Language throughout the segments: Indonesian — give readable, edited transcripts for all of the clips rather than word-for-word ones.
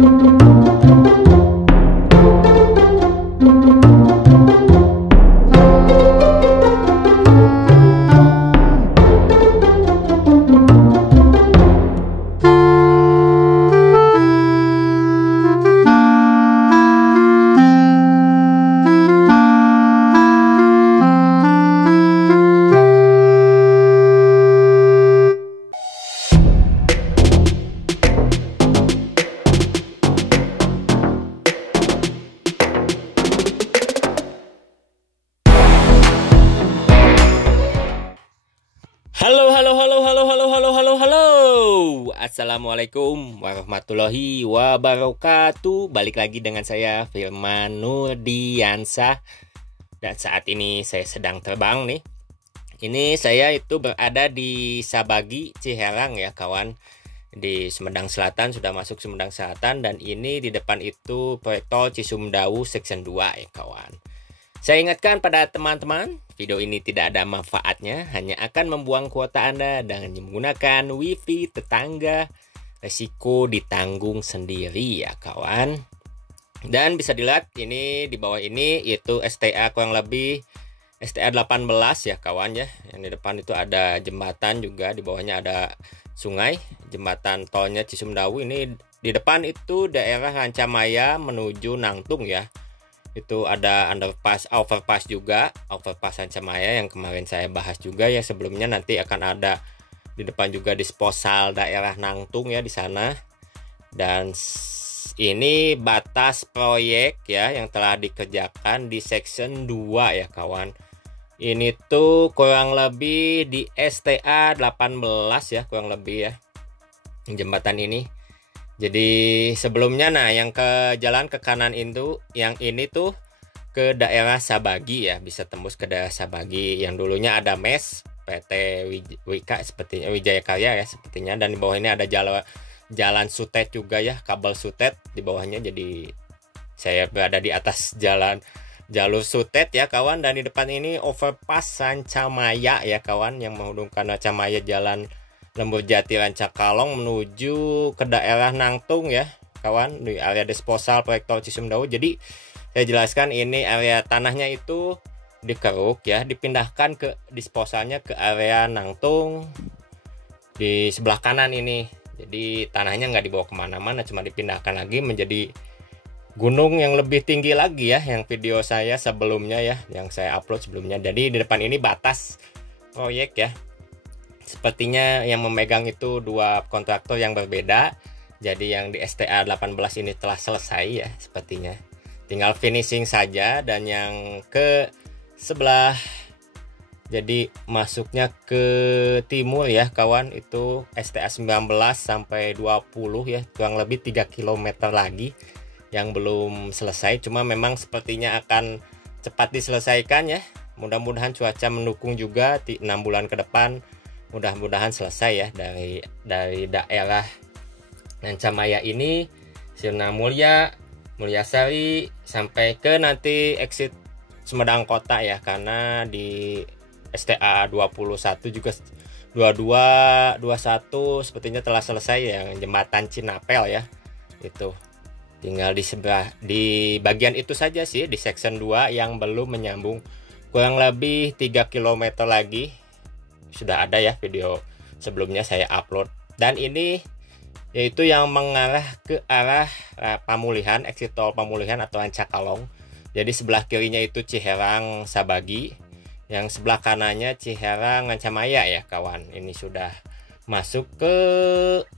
Halo. Assalamualaikum warahmatullahi wabarakatuh. Balik lagi dengan saya Firman Nurdiansah. Dan saat ini saya sedang terbang nih. Ini saya itu berada di Sabagi, Ciherang ya kawan. Di Sumedang Selatan, sudah masuk Sumedang Selatan. Dan ini di depan itu proyek tol Cisumdawu Section 2 ya kawan. Saya ingatkan pada teman-teman, video ini tidak ada manfaatnya, hanya akan membuang kuota Anda dengan menggunakan wifi tetangga. Resiko ditanggung sendiri ya kawan. Dan bisa dilihat ini di bawah ini itu STA kurang lebih STA 18 ya kawan ya. Yang di depan itu ada jembatan juga, di bawahnya ada sungai, jembatan tolnya Cisumdawu. Ini di depan itu daerah Rancamaya menuju Nangtung ya. Itu ada underpass, overpass juga, overpass Rancamaya yang kemarin saya bahas juga ya sebelumnya. Nanti akan ada di depan juga disposal daerah Nangtung ya di sana. Dan ini batas proyek ya yang telah dikerjakan di section 2 ya kawan. Ini tuh kurang lebih di STA 18 ya kurang lebih ya jembatan ini. Jadi sebelumnya yang ke jalan ke kanan itu yang ini tuh ke daerah Sabagi ya, bisa tembus ke daerah Sabagi yang dulunya ada MES PT Wika sepertinya, Wijaya Karya ya sepertinya, dan di bawah ini ada jalan sutet juga ya, kabel sutet di bawahnya. Jadi saya berada di atas jalur sutet ya kawan, dan di depan ini overpass Rancamaya ya kawan yang menghubungkan Rancamaya Jalan Lembur Jati Rancakalong menuju ke daerah Nangtung ya kawan, di area disposal proyek tol Cisumdawu. Jadi saya jelaskan ini area tanahnya itu dikeruk ya, dipindahkan ke disposalnya ke area Nangtung di sebelah kanan ini. Jadi tanahnya nggak dibawa kemana-mana, cuma dipindahkan lagi menjadi gunung yang lebih tinggi lagi ya, yang video saya sebelumnya ya, yang saya upload sebelumnya. Jadi di depan ini batas proyek ya. Sepertinya yang memegang itu dua kontraktor yang berbeda. Jadi yang di STA 18 ini telah selesai ya sepertinya. Tinggal finishing saja. Dan yang ke sebelah, jadi masuknya ke timur ya kawan, itu STA 19 sampai 20 ya, kurang lebih 3 km lagi yang belum selesai. Cuma memang sepertinya akan cepat diselesaikan ya. Mudah-mudahan cuaca mendukung juga, 6 bulan ke depan mudah-mudahan selesai ya dari daerah Rancamaya ini, Sirna Mulia, Mulyasari sampai ke nanti exit Sumedang Kota ya, karena di STA 21 juga 22 21 sepertinya telah selesai ya, jembatan Cinapel ya. Itu tinggal di sebelah, di bagian itu saja sih di section 2 yang belum menyambung, kurang lebih 3 km lagi. Sudah ada ya video sebelumnya saya upload. Dan ini yaitu yang mengarah ke arah Pamulihan, exit tol Pamulihan atau Rancakalong. Jadi sebelah kirinya itu Ciherang Sabagi, yang sebelah kanannya Ciherang Rancamaya ya kawan. Ini sudah masuk ke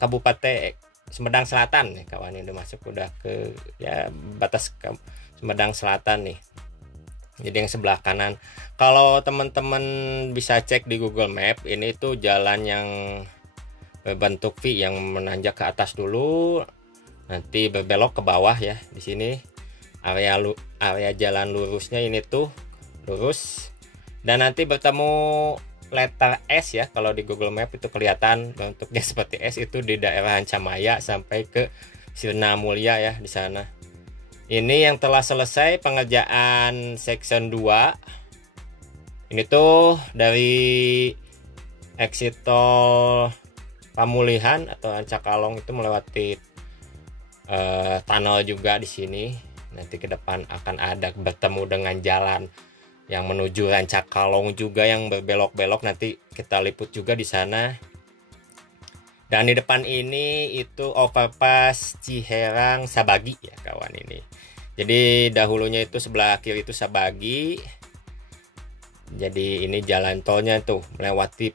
Kabupaten Sumedang Selatan ya kawan. Ini udah masuk, udah ke ya batas Sumedang Selatan nih. Jadi yang sebelah kanan, kalau teman-teman bisa cek di Google Map, ini tuh jalan yang berbentuk V yang menanjak ke atas dulu, nanti berbelok ke bawah ya. Di sini area jalan lurusnya ini tuh lurus, dan nanti bertemu letter S ya. Kalau di Google Map itu kelihatan bentuknya seperti S, itu di daerah Rancamaya sampai ke Sirna Mulia ya di sana. Ini yang telah selesai pengerjaan section 2. Ini tuh dari exit tol Pamulihan atau Rancakalong itu melewati tunnel juga di sini. Nanti ke depan akan ada bertemu dengan jalan yang menuju Rancakalong juga yang berbelok-belok, nanti kita liput juga di sana. Dan di depan ini itu overpass Ciherang Sabagi ya kawan ini. Jadi dahulunya itu sebelah kiri itu Sabagi. Jadi ini jalan tolnya tuh melewati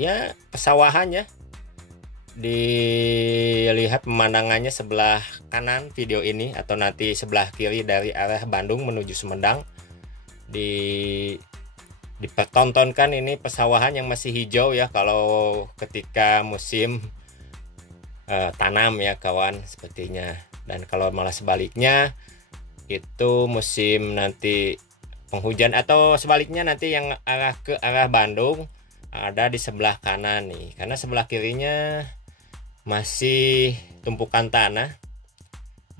ya pesawahannya. Dilihat pemandangannya sebelah kanan video ini atau nanti sebelah kiri dari arah Bandung menuju Sumedang. Dipertontonkan ini pesawahan yang masih hijau ya kalau ketika musim tanam ya kawan sepertinya. Dan kalau malah sebaliknya itu musim nanti penghujan atau sebaliknya nanti yang ke arah Bandung ada di sebelah kanan nih, karena sebelah kirinya masih tumpukan tanah.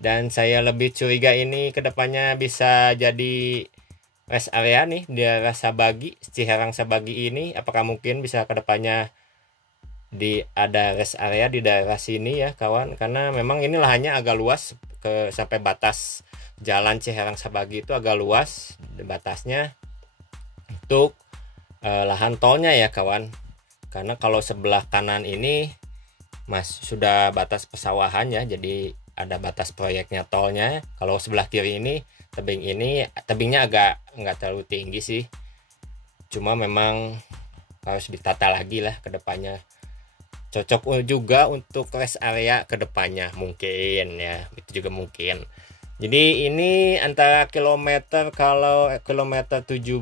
Dan saya lebih curiga ini kedepannya bisa jadi rest area nih di daerah Sabagi, Ciherang Sabagi ini. Apakah mungkin bisa kedepannya ada rest area di daerah sini ya kawan, karena memang ini lahannya agak luas sampai batas jalan Ciherang Sabagi itu agak luas di batasnya untuk lahan tolnya ya kawan. Karena kalau sebelah kanan ini sudah batas pesawahannya, jadi ada batas proyeknya tolnya. Kalau sebelah kiri ini tebingnya agak nggak terlalu tinggi sih, cuma memang harus ditata lagi lah ke depannya. Cocok juga untuk rest area ke depannya mungkin ya, itu juga mungkin. Jadi ini antara kalau kilometer 17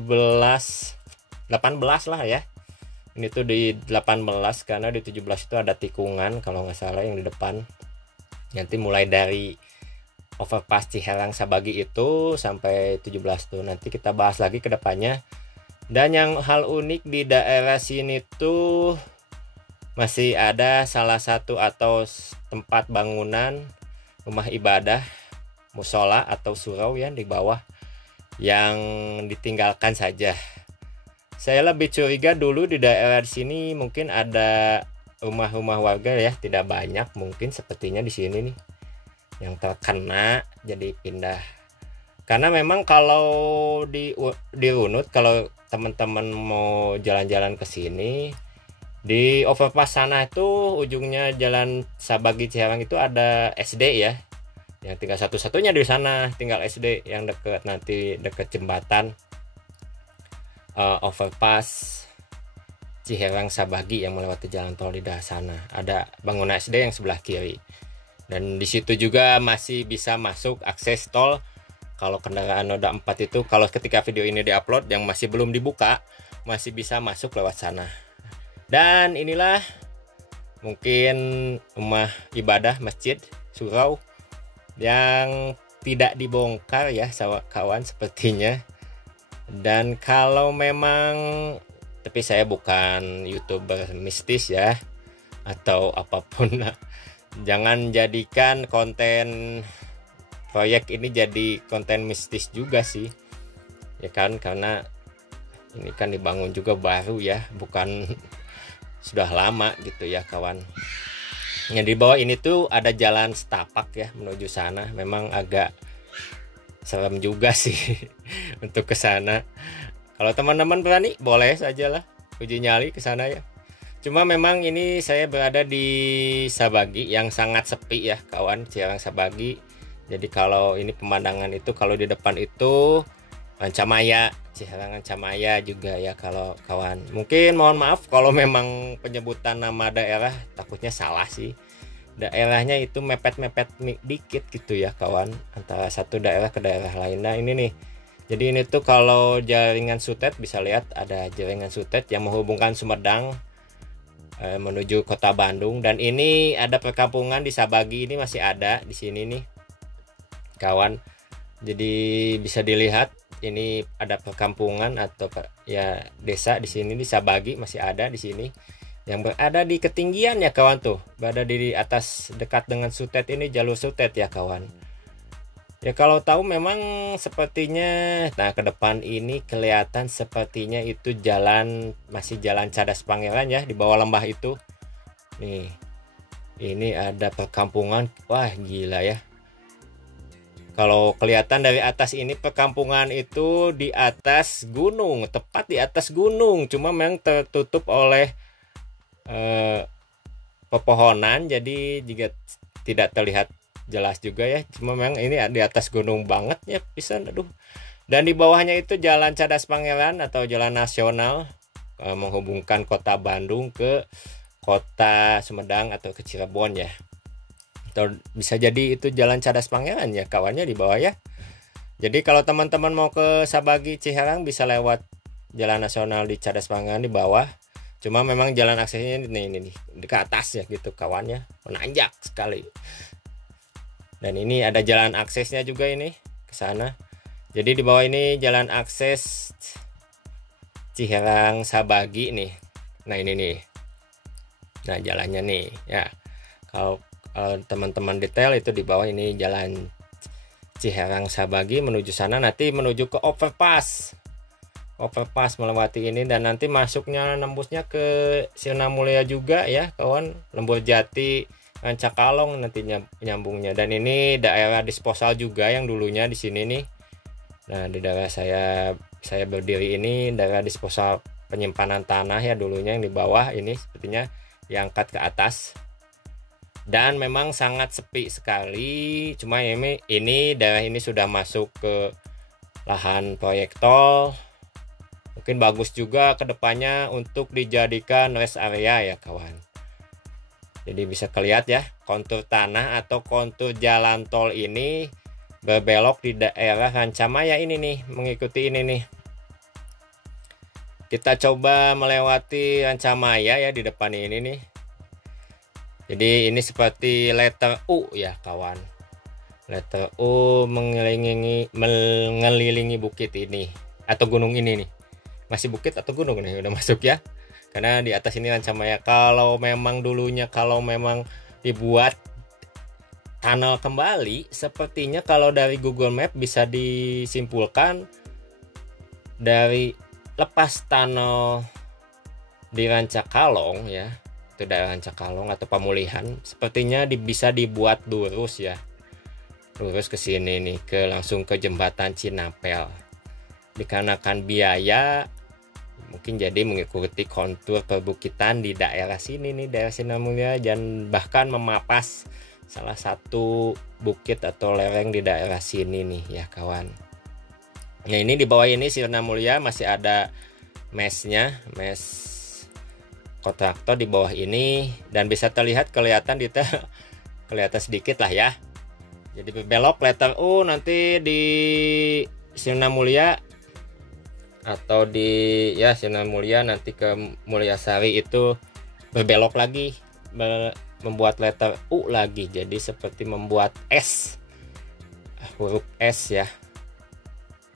18 lah ya. Ini tuh di 18 karena di 17 itu ada tikungan kalau nggak salah yang di depan. Nanti mulai dari overpass Ciherang Sabagi itu sampai 17 tuh nanti kita bahas lagi ke depannya. Dan yang hal unik di daerah sini tuh masih ada salah satu atau tempat bangunan rumah ibadah musola atau surau ya di bawah yang ditinggalkan saja. Saya lebih curiga dulu di daerah sini mungkin ada rumah-rumah warga ya, tidak banyak mungkin sepertinya di sini nih yang terkena jadi pindah. Karena memang kalau dirunut kalau teman-teman mau jalan-jalan ke sini di overpass sana itu ujungnya jalan Sabagi Ciherang itu ada SD ya. Yang tinggal satu-satunya di sana tinggal SD yang deket jembatan overpass Ciherang Sabagi yang melewati jalan tol di daerah sana. Ada bangunan SD yang sebelah kiri. Dan di situ juga masih bisa masuk akses tol kalau kendaraan roda 4 itu, kalau ketika video ini diupload yang masih belum dibuka, masih bisa masuk lewat sana. Dan inilah mungkin rumah ibadah masjid surau yang tidak dibongkar ya kawan sepertinya. Dan kalau memang, tapi saya bukan YouTuber mistis ya atau apapun, jangan jadikan konten proyek ini jadi konten mistis juga sih ya kan, karena ini kan dibangun juga baru ya, bukan sudah lama gitu ya kawan. Yang di bawah ini tuh ada jalan setapak ya menuju sana, memang agak serem juga sih untuk ke sana. Kalau teman-teman berani boleh sajalah uji nyali ke sana ya. Cuma memang ini saya berada di Sabagi yang sangat sepi ya kawan, Ciherang Sabagi. Jadi kalau ini pemandangan itu kalau di depan itu Rancamaya, Ciherang Rancamaya juga ya kalau kawan. Mungkin mohon maaf kalau memang penyebutan nama daerah takutnya salah sih. Daerahnya itu mepet-mepet dikit gitu ya kawan, antara satu daerah ke daerah lain. Nah ini nih, jadi ini tuh kalau jaringan Sutet bisa lihat ada jaringan Sutet yang menghubungkan Sumedang menuju kota Bandung. Dan ini ada perkampungan di Sabagi, ini masih ada di sini nih kawan. Jadi bisa dilihat ini ada perkampungan atau ya desa di sini di Sabagi masih ada di sini. Yang berada di ketinggian ya kawan tuh, berada di atas dekat dengan Sutet ini jalur Sutet ya kawan. Ya kalau tahu memang sepertinya, nah ke depan ini kelihatan sepertinya itu jalan masih jalan Cadas Pangeran ya di bawah lembah itu. Nih, ini ada perkampungan, wah gila ya. Kalau kelihatan dari atas ini, perkampungan itu di atas gunung, tepat di atas gunung, cuma memang tertutup oleh pepohonan, jadi juga tidak terlihat jelas juga ya. Cuma memang ini di atas gunung banget ya pisan, aduh. Dan di bawahnya itu Jalan Cadas Pangeran atau jalan nasional menghubungkan kota Bandung ke kota Sumedang atau ke Cirebon ya. Atau bisa jadi itu Jalan Cadas Pangeran ya kawannya di bawah ya. Jadi kalau teman-teman mau ke Sabagi Ciherang bisa lewat jalan nasional di Cadas Pangeran di bawah. Cuma memang jalan aksesnya ini di ke atas ya gitu kawannya, menanjak sekali. Dan ini ada jalan aksesnya juga ini ke sana. Jadi di bawah ini jalan akses Ciherang Sabagi nih. Nah ini nih. Nah jalannya nih ya. Kalau teman-teman detail itu di bawah ini jalan Ciherang Sabagi menuju sana, nanti menuju ke overpass melewati ini, dan nanti masuknya nembusnya ke Sirna Mulia juga ya kawan, Lembur Jati, Rancakalong nantinya nyambungnya. Dan ini daerah disposal juga yang dulunya di sini nih. Nah di daerah saya berdiri ini daerah disposal penyimpanan tanah ya dulunya, yang di bawah ini sepertinya diangkat ke atas. Dan memang sangat sepi sekali. Cuma ini daerah ini sudah masuk ke lahan proyek tol. Mungkin bagus juga kedepannya untuk dijadikan rest area ya kawan. Jadi bisa kelihatan ya kontur tanah atau kontur jalan tol ini berbelok di daerah Rancamaya ini nih, mengikuti ini nih. Kita coba melewati Rancamaya ya di depan ini nih. Jadi ini seperti letter U ya kawan. Letter U mengelilingi bukit ini atau gunung ini nih. Masih bukit atau gunung nih udah masuk ya. Karena di atas ini Rancamaya. Kalau memang dibuat tunnel kembali, sepertinya kalau dari Google Map bisa disimpulkan dari lepas tunnel di Rancakalong ya. Itu daerah Rancakalong atau pemulihan, sepertinya bisa dibuat lurus ya, lurus ke sini nih, langsung ke jembatan Cinapel. Dikarenakan biaya mungkin jadi mengikuti kontur perbukitan di daerah sini nih, daerah Sirna Mulia, dan bahkan memapas salah satu bukit atau lereng di daerah sini nih ya kawan. Nah ini di bawah ini Sirna Mulia masih ada mesnya, mes kontraktor di bawah ini, dan bisa kelihatan detail kelihatan sedikit lah ya. Jadi berbelok letter U nanti di Sirna Mulia atau di ya Sirna Mulia nanti ke Mulyasari itu berbelok lagi, membuat letter U lagi, jadi seperti membuat S, huruf S ya.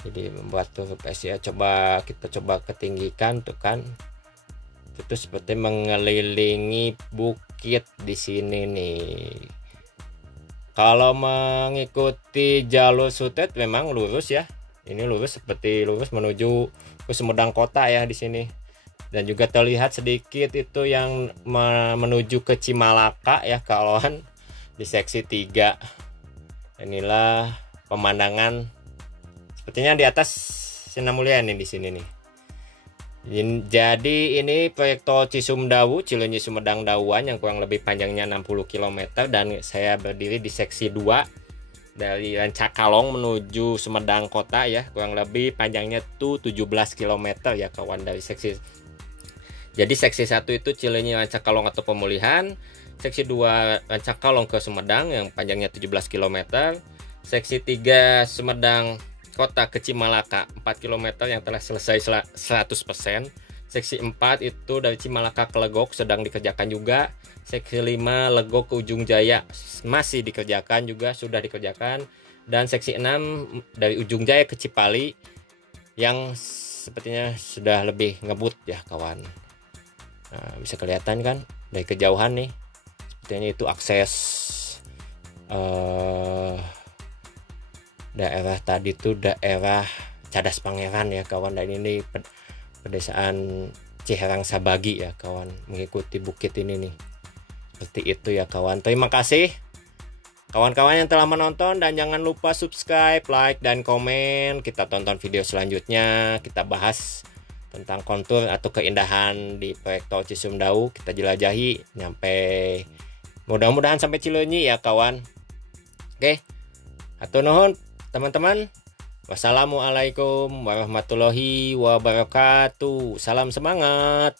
Jadi membuat huruf S ya. Kita coba ketinggikan tuh kan. Itu seperti mengelilingi bukit di sini nih. Kalau mengikuti jalur Sutet memang lurus ya. Ini lurus, seperti lurus menuju ke Sumedang kota ya di sini. Dan juga terlihat sedikit itu yang menuju ke Cimalaka ya kawan, di seksi 3. Inilah pemandangan sepertinya di atas Sirna Mulia nih di sini nih. Jadi ini proyek tol Cisumdawu, Cileunyi Sumedang Dawuan, yang kurang lebih panjangnya 60 km, dan saya berdiri di seksi 2 dari Rancakalong menuju Sumedang kota ya, kurang lebih panjangnya tuh 17 km ya kawan dari seksi. Jadi seksi 1 itu Cileunyi Rancakalong atau pemulihan, seksi 2 Rancakalong ke Sumedang yang panjangnya 17 km, seksi 3 Sumedang kota ke Cimalaka 4 km yang telah selesai 100%. Seksi 4 itu dari Cimalaka ke Legok sedang dikerjakan juga. Seksi 5 Legok ke Ujung Jaya masih dikerjakan juga, sudah dikerjakan. Dan seksi 6 dari Ujung Jaya ke Cipali yang sepertinya sudah lebih ngebut ya kawan. Nah, bisa kelihatan kan dari kejauhan nih, sepertinya itu akses daerah tadi tuh daerah Cadas Pangeran ya kawan. Dan ini pedesaan Ciherang Sabagi ya kawan, mengikuti bukit ini nih. Seperti itu ya kawan. Terima kasih. kawan-kawan yang telah menonton, dan jangan lupa subscribe, like, dan komen. Kita tonton video selanjutnya. Kita bahas tentang kontur atau keindahan di proyek tol Cisumdawu. Kita jelajahi nyampe, mudah-mudahan sampai Cileunyi ya kawan. Oke, hatur nuhun teman-teman. Wassalamualaikum warahmatullahi wabarakatuh. Salam semangat.